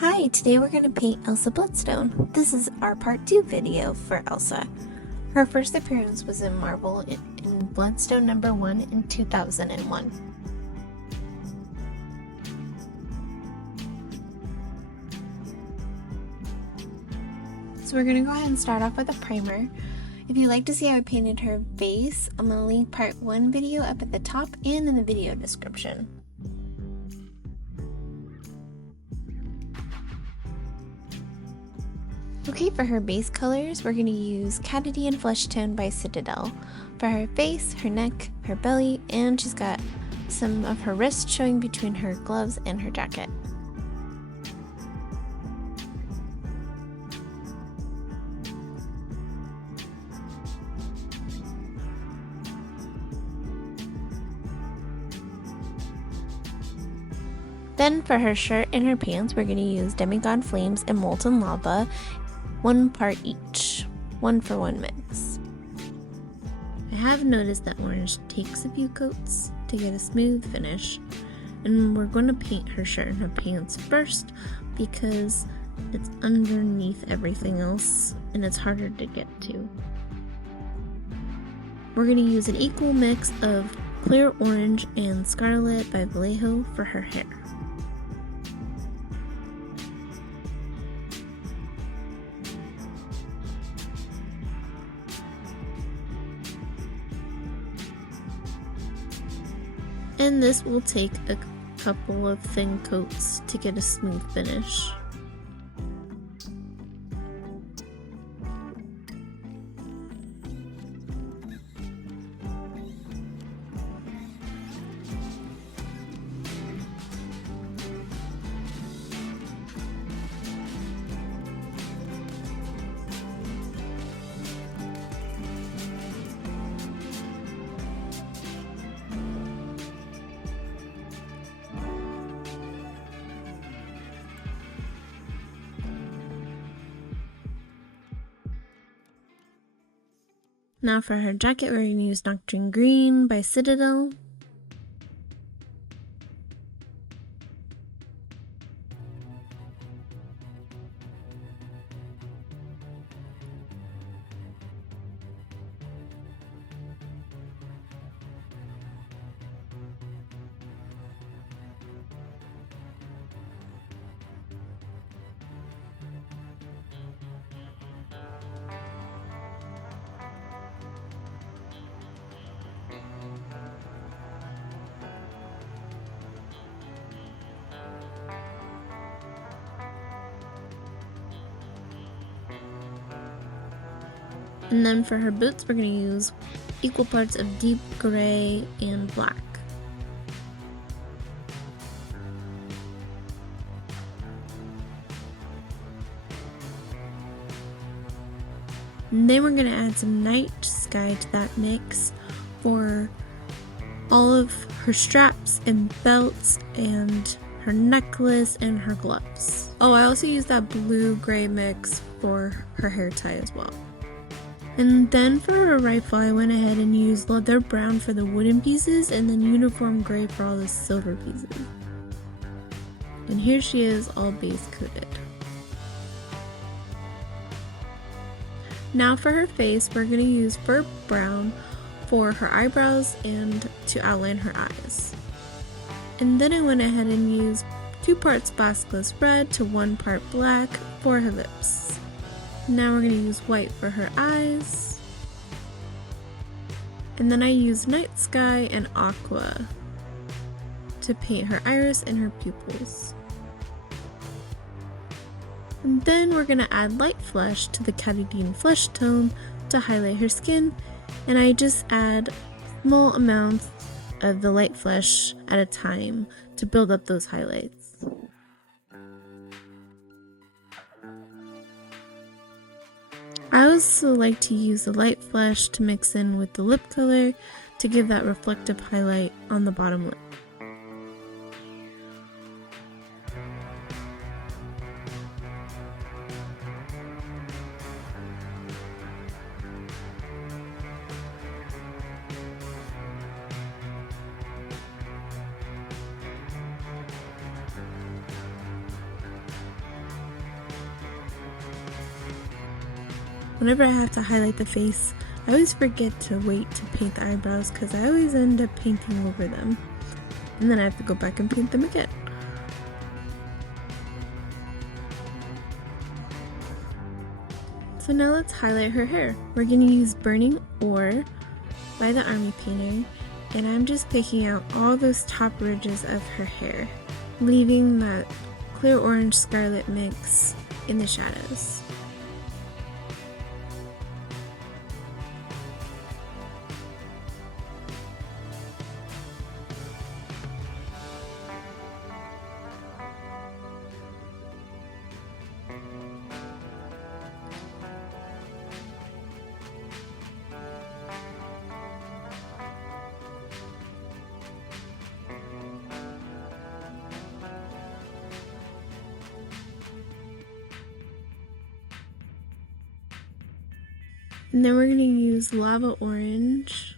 Hi, today we're going to paint Elsa Bloodstone. This is our part 2 video for Elsa. Her first appearance was in Marvel in Bloodstone number 1 in 2001. So we're going to go ahead and start off with a primer. If you'd like to see how I painted her face, I'm going to link part 1 video up at the top and in the video description. Okay, for her base colors, we're going to use Cadian Flesh Tone by Citadel. For her face, her neck, her belly, and she's got some of her wrists showing between her gloves and her jacket. Then for her shirt and her pants, we're going to use Demigod Flames and Molten Lava, 1 part each, 1-for-1 mix. I have noticed that orange takes a few coats to get a smooth finish, and we're going to paint her shirt and her pants first because it's underneath everything else and it's harder to get to. We're going to use an equal mix of clear orange and scarlet by Vallejo for her hair. And this will take a couple of thin coats to get a smooth finish. Now for her jacket, we're going to use Nocturne Green by Citadel. And then for her boots, we're going to use equal parts of deep gray and black. And then we're going to add some night sky to that mix for all of her straps and belts and her necklace and her gloves. Oh, I also used that blue-gray mix for her hair tie as well. And then for her rifle, I went ahead and used leather brown for the wooden pieces and then uniform gray for all the silver pieces. And here she is, all base coated. Now for her face, we're going to use fur brown for her eyebrows and to outline her eyes. And then I went ahead and used 2 parts Basilisk red to 1 part black for her lips. Now we're going to use white for her eyes. And then I used Night Sky and Aqua to paint her iris and her pupils. And then we're going to add light flesh to the Cadian flesh tone to highlight her skin. And I just add small amounts of the light flesh at a time to build up those highlights. I also like to use the light flesh to mix in with the lip color to give that reflective highlight on the bottom lip. Whenever I have to highlight the face, I always forget to wait to paint the eyebrows because I always end up painting over them. And then I have to go back and paint them again. So now let's highlight her hair. We're going to use Burning Ore by the Army Painter, and I'm just picking out all those top ridges of her hair, leaving that clear orange scarlet mix in the shadows. And then we're going to use Lava Orange.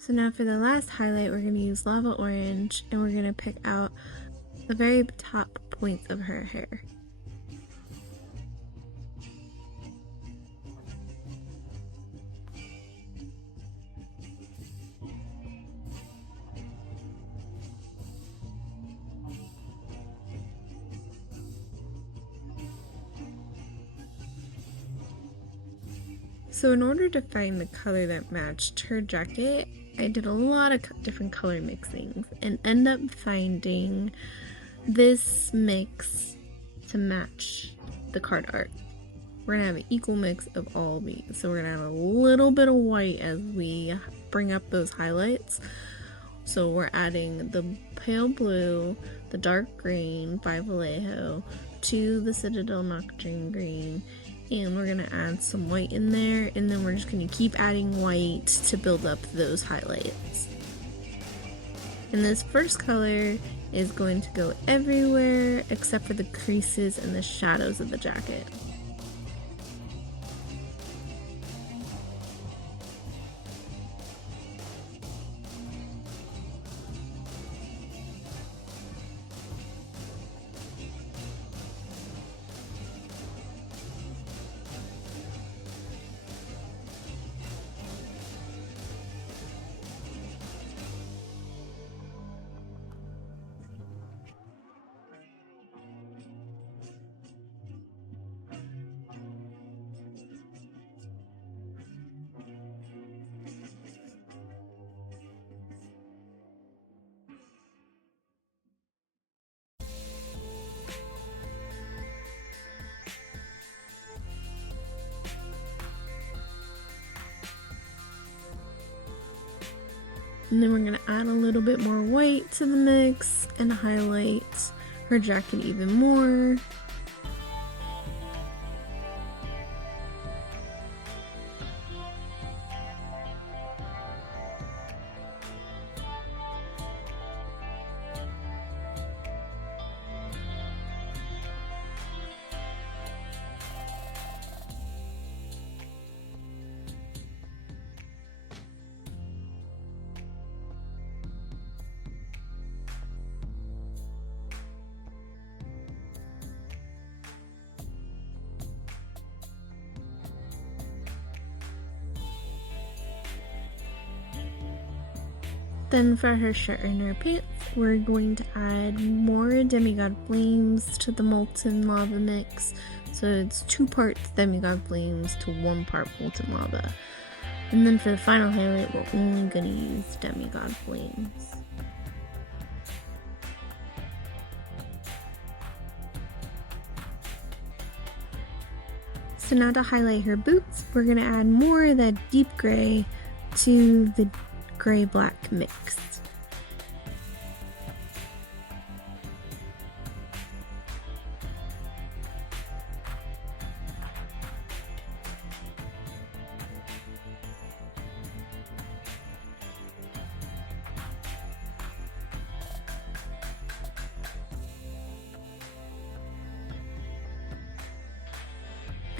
So now for the last highlight, we're going to use Lava Orange, and we're going to pick out the very top points of her hair. So in order to find the color that matched her jacket, I did a lot of different color mixings and end up finding this mix to match the card art. We're gonna have an equal mix of all these. So we're gonna add a little bit of white as we bring up those highlights. So we're adding the pale blue, the dark green by Vallejo, to the Citadel Nocturne green, and we're going to add some white in there, and then we're just going to keep adding white to build up those highlights. And this first color is going to go everywhere except for the creases and the shadows of the jacket. And then we're going to add a little bit more white to the mix and highlight her jacket even more. Then for her shirt and her pants, we're going to add more Demigod flames to the Molten lava mix. So it's 2 parts Demigod flames to 1 part Molten lava. And then for the final highlight, we're only going to use Demigod flames. So now to highlight her boots, we're going to add more of that deep gray to the gray-black mix.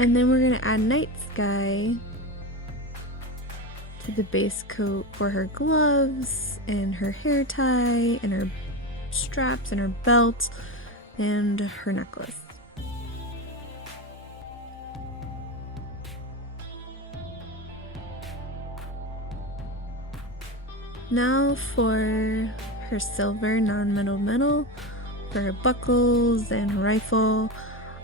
And then we're going to add night sky to the base coat for her gloves and her hair tie and her straps and her belt and her necklace. Now for her silver non-metal metal, for her buckles and her rifle,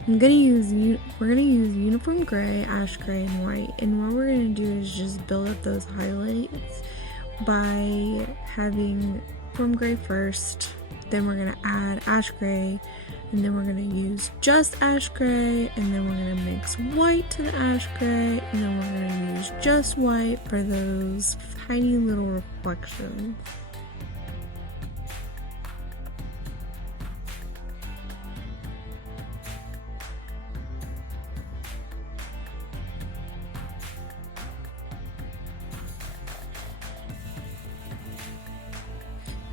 we're gonna use uniform gray, ash gray, and white. And what we're gonna do is just build up those highlights by having uniform gray first, then we're gonna add ash gray, and then we're gonna use just ash gray, and then we're gonna mix white to the ash gray, and then we're gonna use just white for those tiny little reflections.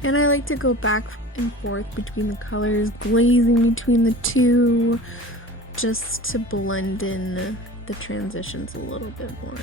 And I like to go back and forth between the colors, glazing between the two, just to blend in the transitions a little bit more.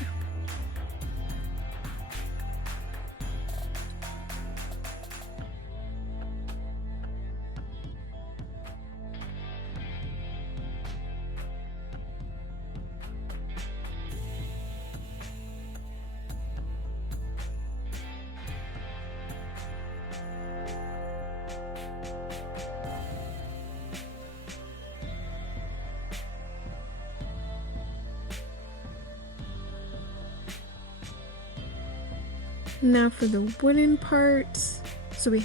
Now for the wooden parts, so we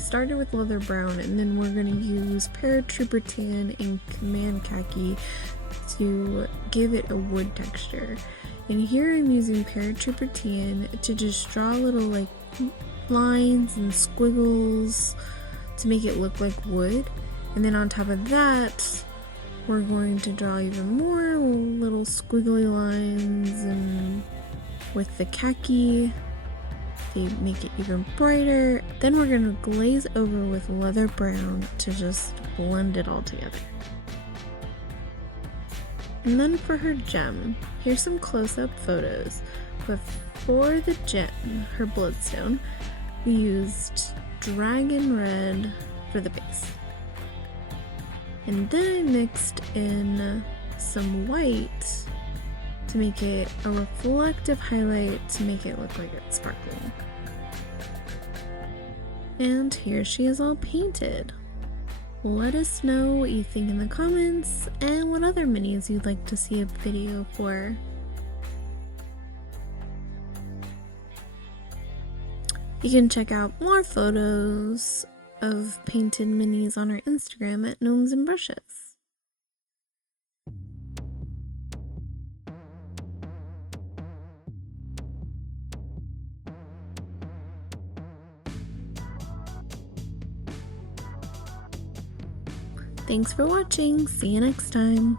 started with leather brown, and then we're going to use Paratrooper tan and Command Khaki to give it a wood texture. And here I'm using Paratrooper tan to just draw little like lines and squiggles to make it look like wood. And then on top of that, we're going to draw even more little squiggly lines and with the khaki. They make it even brighter. Then we're going to glaze over with leather brown to just blend it all together. And then for her gem, here's some close-up photos. But for the gem, her Bloodstone, we used dragon red for the base. And then I mixed in some white to make it a reflective highlight to make it look like it's sparkling. And here she is all painted. Let us know what you think in the comments and what other minis you'd like to see a video for. You can check out more photos of painted minis on our Instagram at Gnomes and Brushes. Thanks for watching. See you next time.